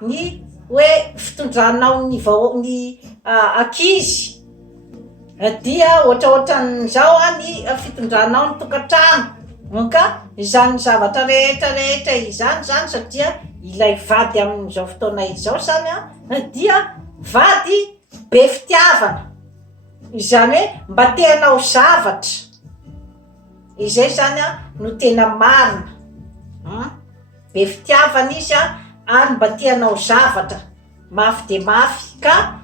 ny hoe fitondranao ny ankizy dia ohatraohatran'izao ny fitondranao ny tokantrano ka izany zavatra rehetrarehetra izany zany satria ilay vady amin'izao fotoana izao zany dia vady be fitiavana izany hoe mba te hanao zavatra izay zany no tena marina be fitiavana izy ary mba te hanao zavatra mafy de mafy ka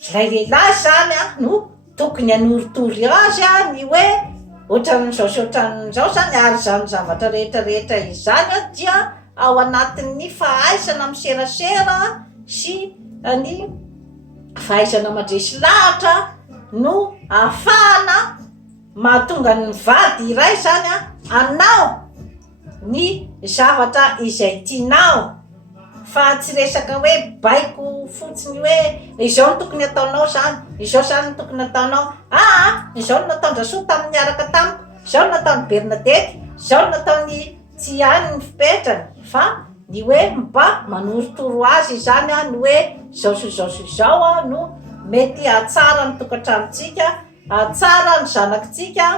ilay lehilahy zany no tokony hanoritory azy ny hoe ohatran'izao sy ohatran'izao zany ary zany zavatra rehetrarehetra izany dia ao anatin'ny fahaizana miserasera sy ny fahaizana mandresy lahatra no ahafahana mahatonga ny vady iray zany anao ny zavatra izay tianao fa tsy resaka hoe baiko fotsiny hoe izao no tokony ataonao zany, izao zany no tokony ataonao. Izao no nataon-Drasoa tamin'ny niaraka tamiko, izao no nataon'ny Bernadette, izao no nataon'ny Tsiany ny fipetrany, fa ny hoe mba manorotoro azy zany ny hoe zao sy zao sy zao no mety hahatsara ny tokantranontsika, hahatsara ny zanakitsika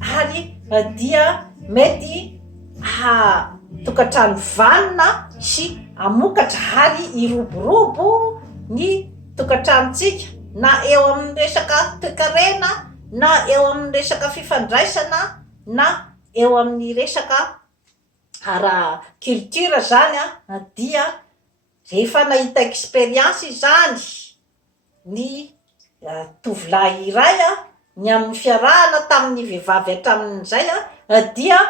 ary dia mety tokantrano vanina sy amokatra ary iroborobo ny tokantranontsika na eo amin'ny resaka toe-karena na eo amin'ny resaka fifandraisana na eo amin'ny resaka ara culture zany dia rehefa nahita expérience zany ny tovolahy iray ny amin'ny fiarahana tamin'ny vehivavy hatramin'izay dia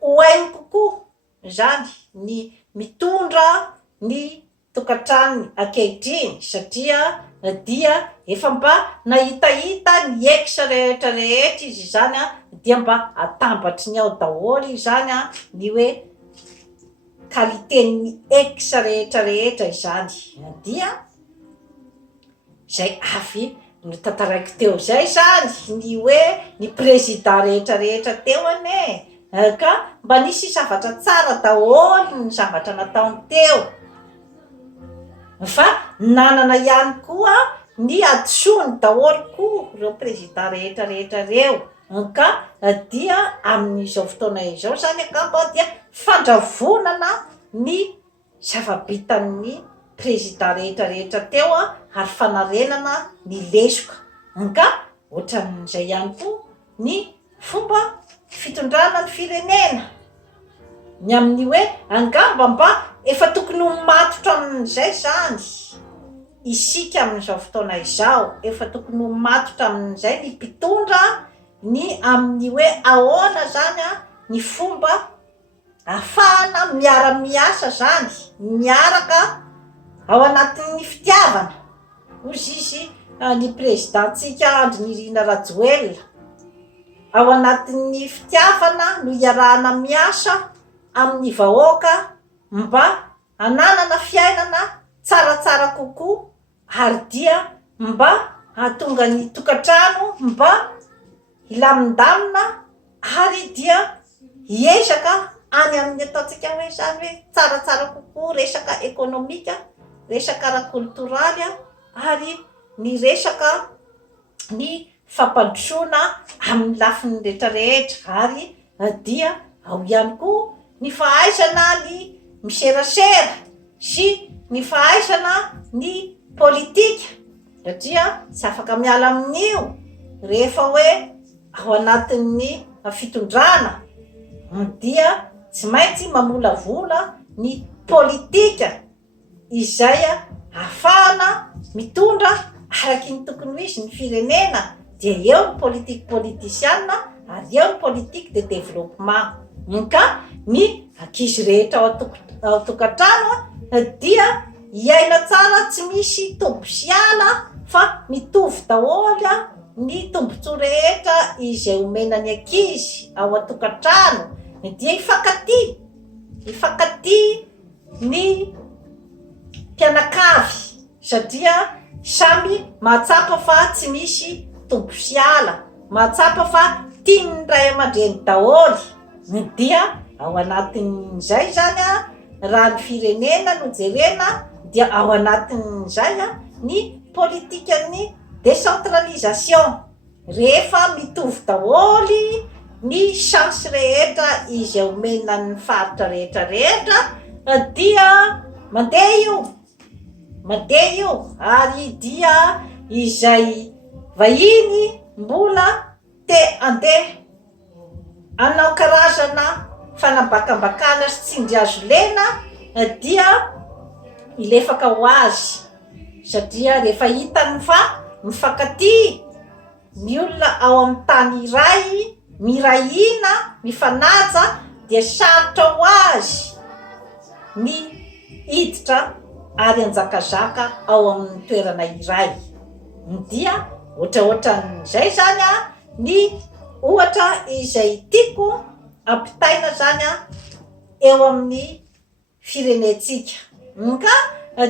hoainy kokoa zany ny mitondra ny tokantrano ankehitriny satria dia efa mba nahitahita ny ex rehetrarehetra izy zany dia mba atambatry ny ao daholo zany ny hoe qualité-ny ex rehetrarehetra izany dia zay avy ny tantaraiko teo zay zany ny hoe ny président rehetrarehetra teo ka mba nisy zavatra tsara daholo ny zavatra nataony teo fa nanana ihany koa ny adisony daholo koa reo président rehetrarehetra reo ka dia amin'izao fotoana izao zany akamba dia fandravonana ny zavabitan'ny président rehetrarehetra teo ary fanarenana ny lesoka ka ohatran'izay ihany koa ny fomba fitondrana ny firenena ny amin'ny hoe angamba mba efa tokony ho matotra amin'izay zany isika amin'izao fotoana izao efa tokony ho matotra amin'izay ny mpitondra ny amin'ny hoe ahoana zany ny fomba ahafahana miara-miasa zany miaraka ao anatin'ny fitiavana ozy izy ny présidentsika Andry Nirina Rajoelina ao anatin'ny fitiavana no iarahana miasa amin'ny vahoaka mba hananana fiainana tsaratsara kokoa ary dia mba hahatonga ny tokantrano mba hilamindamina ary dia hiezaka any amin'ny ataontsika hoe zany hoe tsaratsara kokoa resaka ekonomika, resaka ara-kultoraly ary ny resaka ny fampandrosoana amin'ny lafiny rehetrarehetra ary dia ao ihany koa ny fahaizana ny miserasera sy ny fahaizana ny politika satria tsy afaka miala amin'io rehefa hoe ao anatin'ny fitondrana dia tsy maintsy mamolavola ny politika izay ahafahana mitondra araky ny tokony ho izy ny firenena dia eo ny politique politicienne ary eo ny politique de développement ka ny ankizy rehetra ao tokantrano dia hiaina tsara tsy misy tombo sy ala fa mitovy daholo ny tombontsoa rehetra izay omena ny ankizy ao atokantrano dia ifankaty ny mpianakavy satria samy mahatsapa fa tsy misy tombo sy ala, mahatsapa fa tiany ray aman-dreny daholo dia ao anatin'izay zany raha ny firenena no jerena dia ao anatin'izay ny politikan'ny décentralisation. Rehefa mitovy daholy ny chance rehetra izay omenan'ny faritra rehetrarehetra dia mandeha io ary dia izay vahiny mbola te andeha anao karazana fanambakambakana sy tsindry azo lena dia ilefaka ho azy, satria rehefa hitany fa mifankaty ny olona ao amin'ny tany iray mirahina mifanaja dia sarotra ho azy ny hiditra ary anjakazaka ao amin'ny toerana iray. Dia ohatraohatran'izay zany ny ohatra izay tiako ampitaina zany eo amin'ny firenetsika. Ka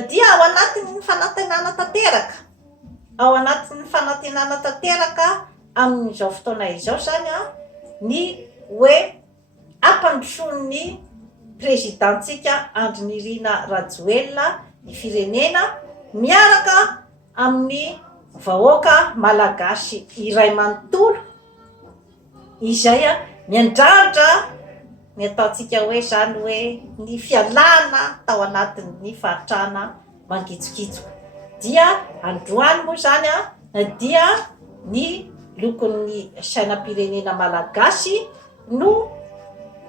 dia ao anatin'ny fanantenana tanteraka amin'izao fotoana izao zany ny hoe ampandrosoan'ny prezidantsika Andry Nirina Rajoelina ny firenena miaraka amin'ny vahoaka malagasy iray manontolo izay miandrandra ny ataontsika hoe zany hoe ny fialana tao anatin'ny faritrana mangitsokitsoka. Dia androany moa zany dia ny lokon'ny sainam-pirenena malagasy no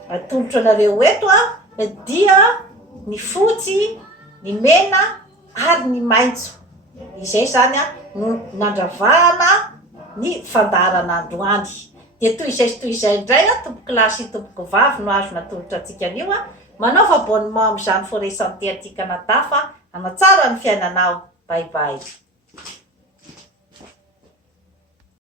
atolotra anareo eto dia ny fotsy, ny mena ary ny maitso. Izay zany no nandravahana ny fandaharana androany. Dia toy izay indray tompo klasy tompo vavy no azo natolotra antsika anio manaova abonnement amin'izany forêt santé aty Canada fa hanatsara ny fiainanao. Bye bye.